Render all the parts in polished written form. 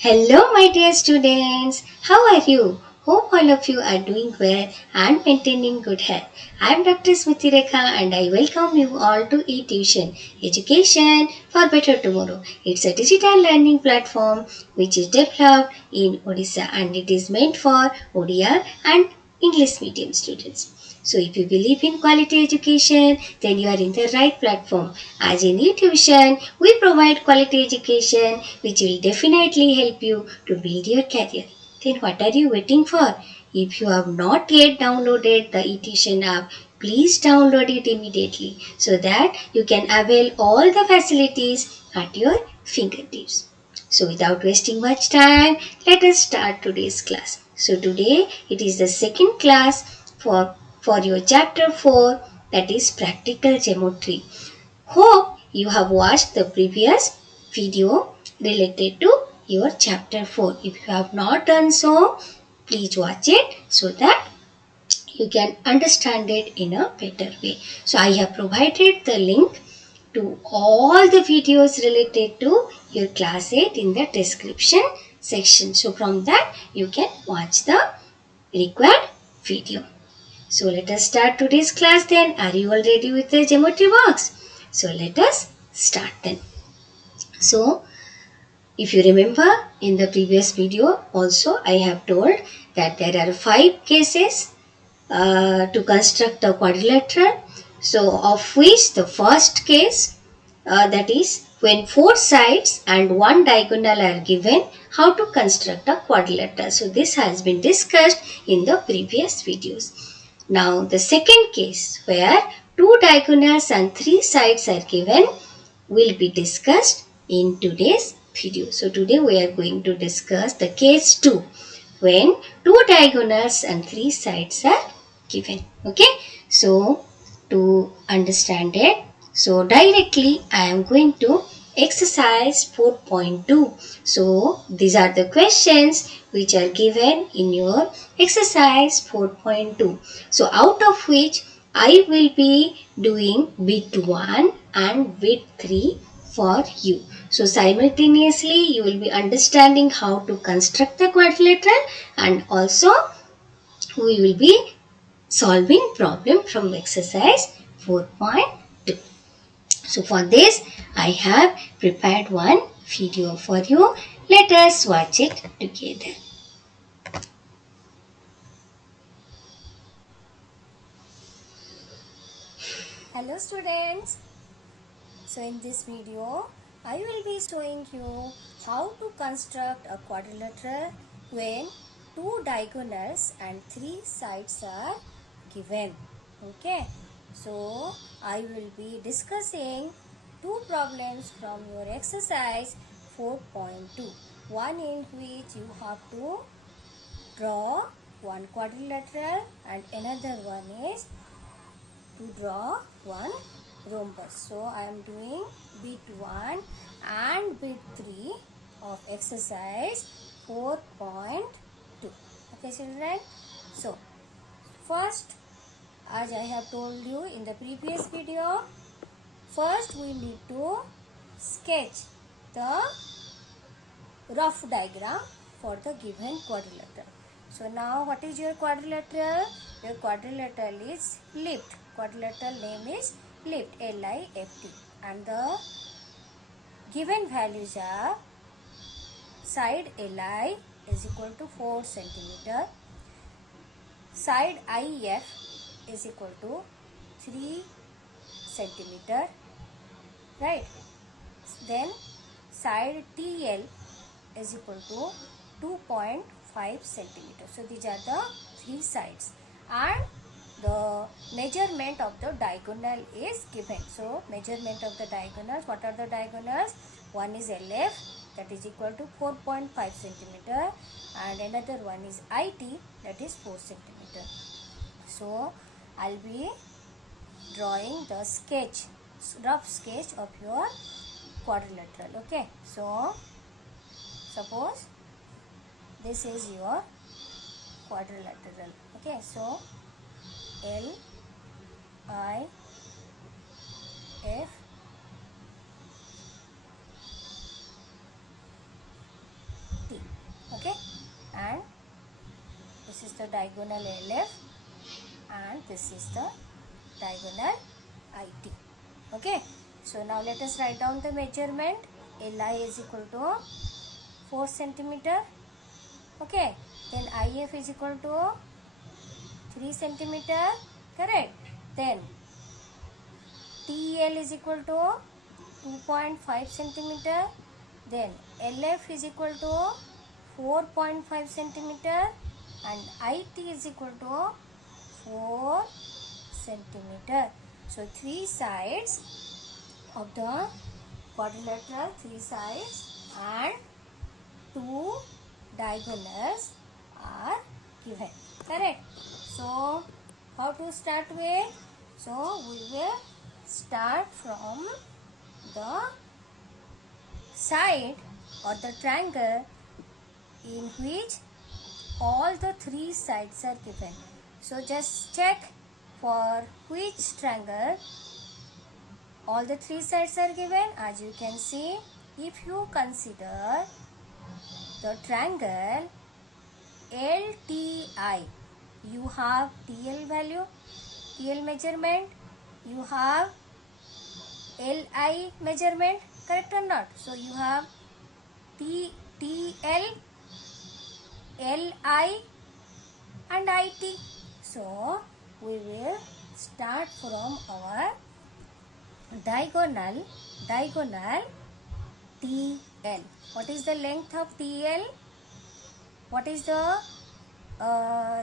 Hello, my dear students. How are you? Hope all of you are doing well and maintaining good health. I am Dr. Smriti Rekha and I welcome you all to eTuition, Education for Better Tomorrow. It's a digital learning platform which is developed in Odisha and it is meant for ODR and English medium students. So if you believe in quality education, then you are in the right platform. As in eTuition, we provide quality education which will definitely help you to build your career. Then what are you waiting for? If you have not yet downloaded the eTuition app, please download it immediately so that you can avail all the facilities at your fingertips. So without wasting much time, let us start today's class. So today it is the second class for your chapter 4, that is practical geometry. Hope you have watched the previous video related to your chapter 4. If you have not done so, please watch it so that you can understand it in a better way. So I have provided the link to all the videos related to your class 8 in the description section. So from that you can watch the required video. So let us start today's class then. Are you all ready with the geometry box? So let us start then. So if you remember in the previous video also I have told that there are 5 cases to construct a quadrilateral. So of which the first case, that is when 4 sides and 1 diagonal are given, how to construct a quadrilateral. So this has been discussed in the previous videos. Now the second case where 2 diagonals and 3 sides are given will be discussed in today's video. So today we are going to discuss the case 2 when 2 diagonals and 3 sides are given. Okay, so to understand it, so directly I am going to exercise 4.2. So these are the questions which are given in your exercise 4.2. So out of which I will be doing bit 1 and bit 3 for you. So simultaneously you will be understanding how to construct the quadrilateral and also we will be solving problem from exercise 4.2. So for this I have prepared one video for you. Let us watch it together. Hello students. So in this video I will be showing you how to construct a quadrilateral when 2 diagonals and 3 sides are given. Okay. So I will be discussing two problems from your exercise 4.2. One in which you have to draw one quadrilateral and another one is to draw one rhombus. So I am doing bit 1 and bit 3 of exercise 4.2. Okay children. So first, as I have told you in the previous video, first we need to sketch the rough diagram for the given quadrilateral. So now what is your quadrilateral? Your quadrilateral is lift. Quadrilateral name is lift, L-I-F-T, and the given values are side Li is equal to 4 centimeter, side IF is equal to 3 centimeter, right? Then side TL is equal to 2.5 centimeter. So these are the three sides and the measurement of the diagonal is given. So measurement of the diagonals, what are the diagonals? One is LF, that is equal to 4.5 centimeter, and another one is IT, that is 4 centimeter. So I'll be drawing the sketch, rough sketch of your quadrilateral. Okay, so suppose this is your quadrilateral. Okay, so L I F T. Okay, and this is the diagonal LF and this is the diagonal IT. Okay, so now let us write down the measurement. Li is equal to 4 centimeter. Okay, then IF is equal to 3 centimeter. Correct. Then TL is equal to 2.5 centimeter. Then LF is equal to 4.5 centimeter and IT is equal to 4 centimeter. So three sides of the quadrilateral, three sides and two diagonals are given. Correct. So how to start with? So we will start from the side or the triangle in which all the three sides are given. So just check for which triangle all the three sides are given. As you can see, if you consider the triangle LTI, you have TL value, TL measurement, you have LI measurement, correct or not? So you have TL, LI and IT. So we will start from our diagonal TL. What is the length of TL? What is the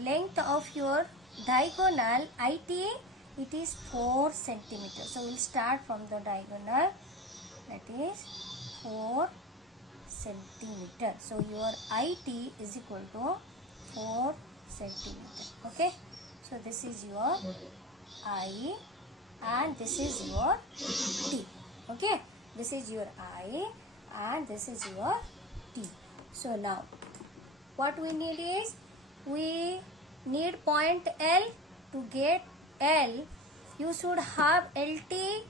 length of your diagonal IT? It is 4 centimeter. So we'll start from the diagonal, that is 4 centimeter. So your IT is equal to 4 centimeter. Okay. So this is your I and this is your T. Okay. This is your I and this is your T. So now what we need is, we need point L. To get L, you should have LT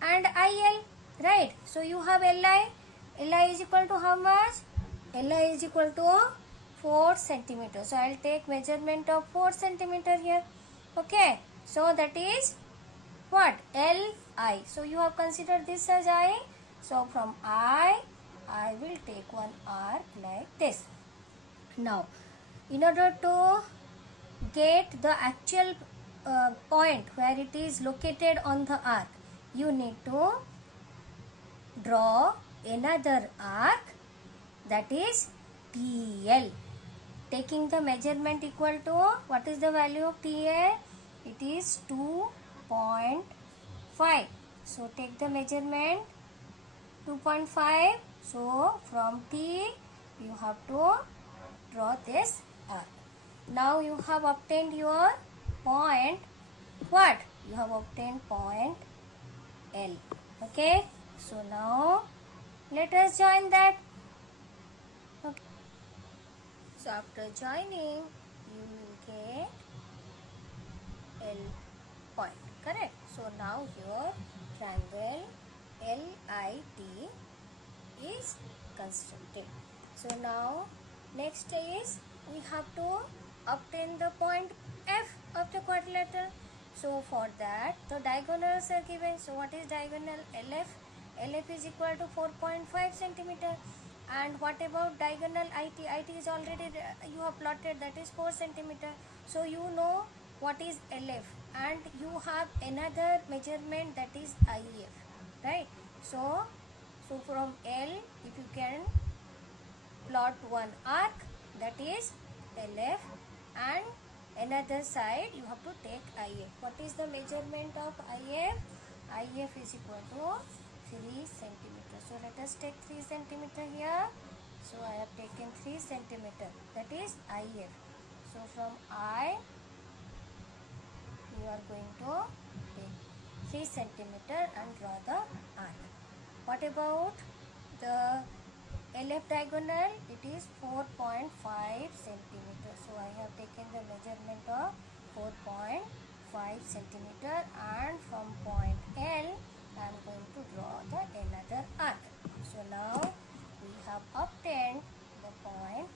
and IL, right? So you have LI. LI is equal to how much? LI is equal to 4 centimeter. So I'll take measurement of 4 centimeter here. Okay. So that is what? LI. So you have considered this as I. So from I will take one arc like this. Now, in order to get the actual point where it is located on the arc, you need to draw another arc, that is TL. Taking the measurement equal to, what is the value of TL? It is 2.5. So take the measurement 2.5. So from T you have to draw this arc. Now you have obtained your point. What? You have obtained point L. Okay. So now let us join that. Okay. So after joining, you will get L point. Correct. So now your triangle LIT is constructed. So now next is, we have to obtain the point F of the quadrilateral. So for that, the diagonals are given. So what is diagonal LF? LF is equal to 4.5 centimeter. And what about diagonal IT? IT is already you have plotted, that is 4 centimeter. So you know what is LF and you have another measurement, that is IF, right? So from L, if you can plot one arc, that is LF, and another side you have to take IF. What is the measurement of IF? IF is equal to 3 centimeter. So let us take 3 centimeter here. So I have taken 3 centimeter, that is IF. So from I, you are going to take 3 centimeter and draw the arc. What about the LF diagonal? It is 4.5 centimeter. So I have taken the measurement of 4.5 centimeter, and from point L I am going to draw the another arc. So now we have obtained the point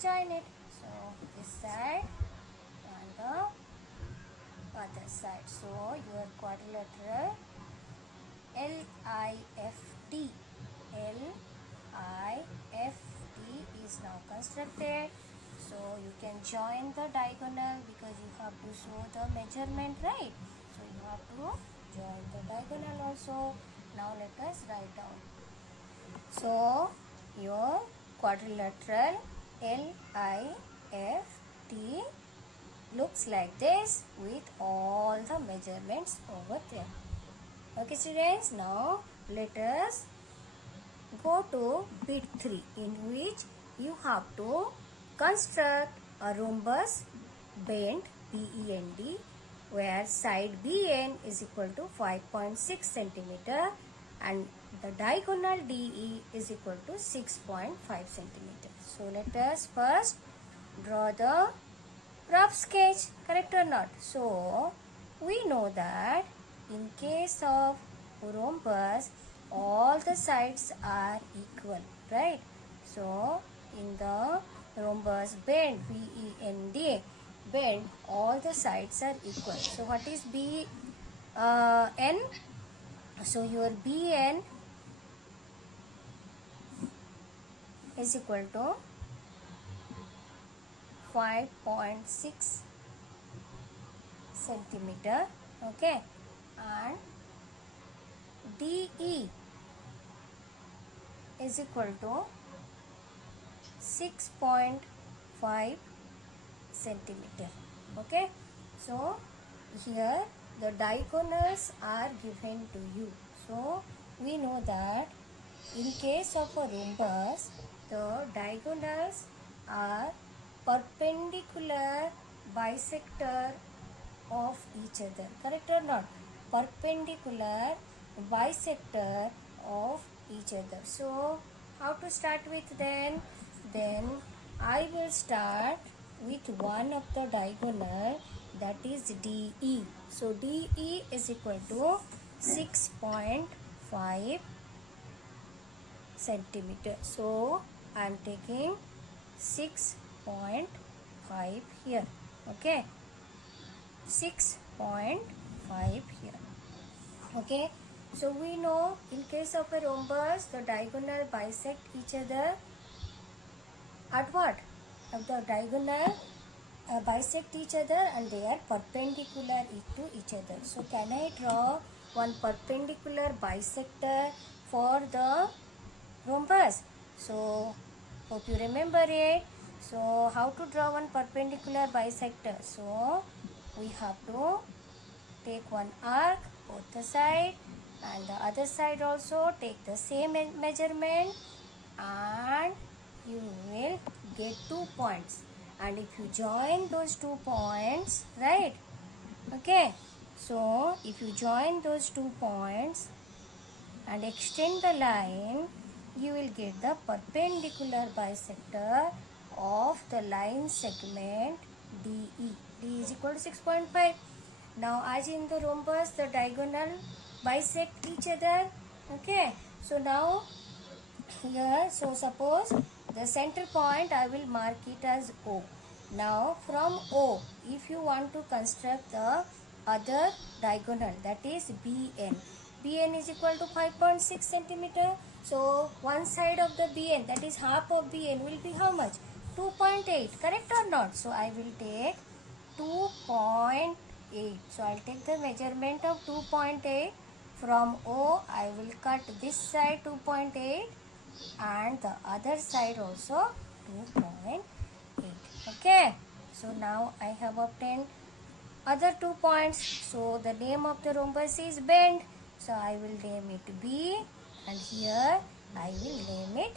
join it. So this side and the other side. So your quadrilateral LIFT is now constructed. So you can join the diagonal because you have to show the measurement, right? So you have to join the diagonal also. Now let us write down. So your quadrilateral LIFT looks like this with all the measurements over there. Okay students, now let us go to bit 3 in which you have to construct a rhombus bend BEND where side BN is equal to 5.6 centimeter and the diagonal DE is equal to 6.5 centimeter. So let us first draw the rough sketch, correct or not? So we know that in case of rhombus all the sides are equal, right? So in the rhombus bend BEND bend all the sides are equal. So what is N? So your BN is equal to 5.6 centimeter, okay, and DE is equal to 6.5 centimeter, okay. So here the diagonals are given to you. So we know that in case of a rhombus the diagonals are perpendicular bisector of each other, correct or not? Perpendicular bisector of each other. So how to start with then? Then I will start with one of the diagonal, that is DE. So DE is equal to 6.5 centimeter. So I am taking 6.5 here, okay, 6.5 here, okay. So we know in case of a rhombus the diagonal bisect each other at what? At the diagonal bisect each other and they are perpendicular to each other. So can I draw one perpendicular bisector for the rhombus? So hope you remember it. So how to draw one perpendicular bisector? So we have to take one arc both the side and the other side also take the same measurement and you will get 2 points, and if you join those 2 points, right, okay, so if you join those 2 points and extend the line, you will get the perpendicular bisector of the line segment DE. D is equal to 6.5. Now as in the rhombus the diagonal bisect each other, okay. So now here, so suppose the center point I will mark it as O. Now from O, if you want to construct the other diagonal, that is BN. BN is equal to 5.6 centimeter. So one side of the BN, that is half of BN, will be how much? 2.8, correct or not? So I will take 2.8. So I will take the measurement of 2.8. From O, I will cut this side 2.8 and the other side also 2.8. Okay. So now I have obtained other 2 points. So the name of the rhombus is bend. So I will name it B and here I will name it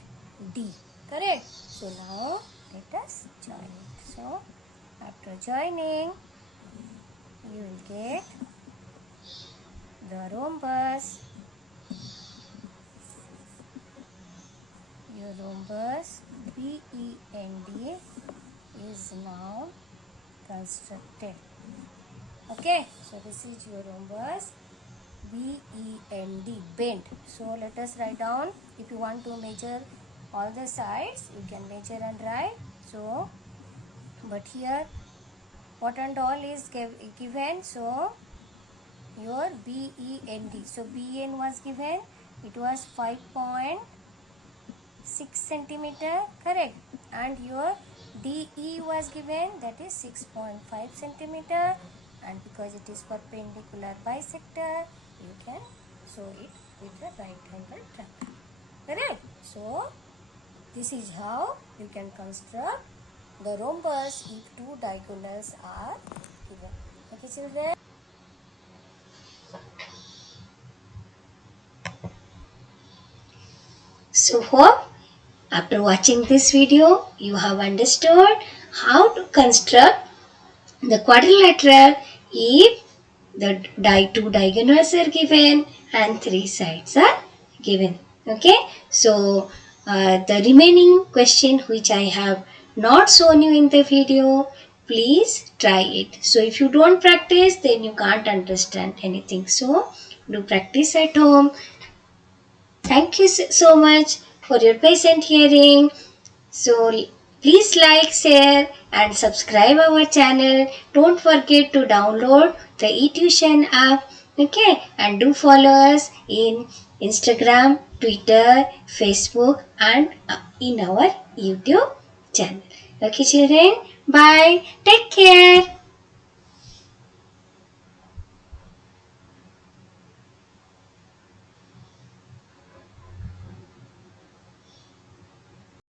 D. Correct. So now let us join it. So after joining, you will get the rhombus. Your rhombus BEND is now constructed. Okay, so this is your rhombus BEND, bend. So let us write down. If you want to measure all the sides, you can measure and write. So, but here what and all is given. So your BEND. So BN was given. It was 5.6 centimeter, correct, and your DE was given, that is 6.5 centimeter, and because it is perpendicular bisector, you can show it with the right angle triangle, correct. So this is how you can construct the rhombus if two diagonals are given. Okay, children. So hope after watching this video, you have understood how to construct the quadrilateral if the two diagonals are given and three sides are given. Okay, so the remaining question which I have not shown you in the video, please try it. So if you don't practice, then you can't understand anything. So do practice at home. Thank you so much for your patient hearing. So please like, share and subscribe our channel. Don't forget to download the eTuition app. Okay, and do follow us in Instagram, Twitter, Facebook and in our YouTube channel. Okay children, bye. Take care.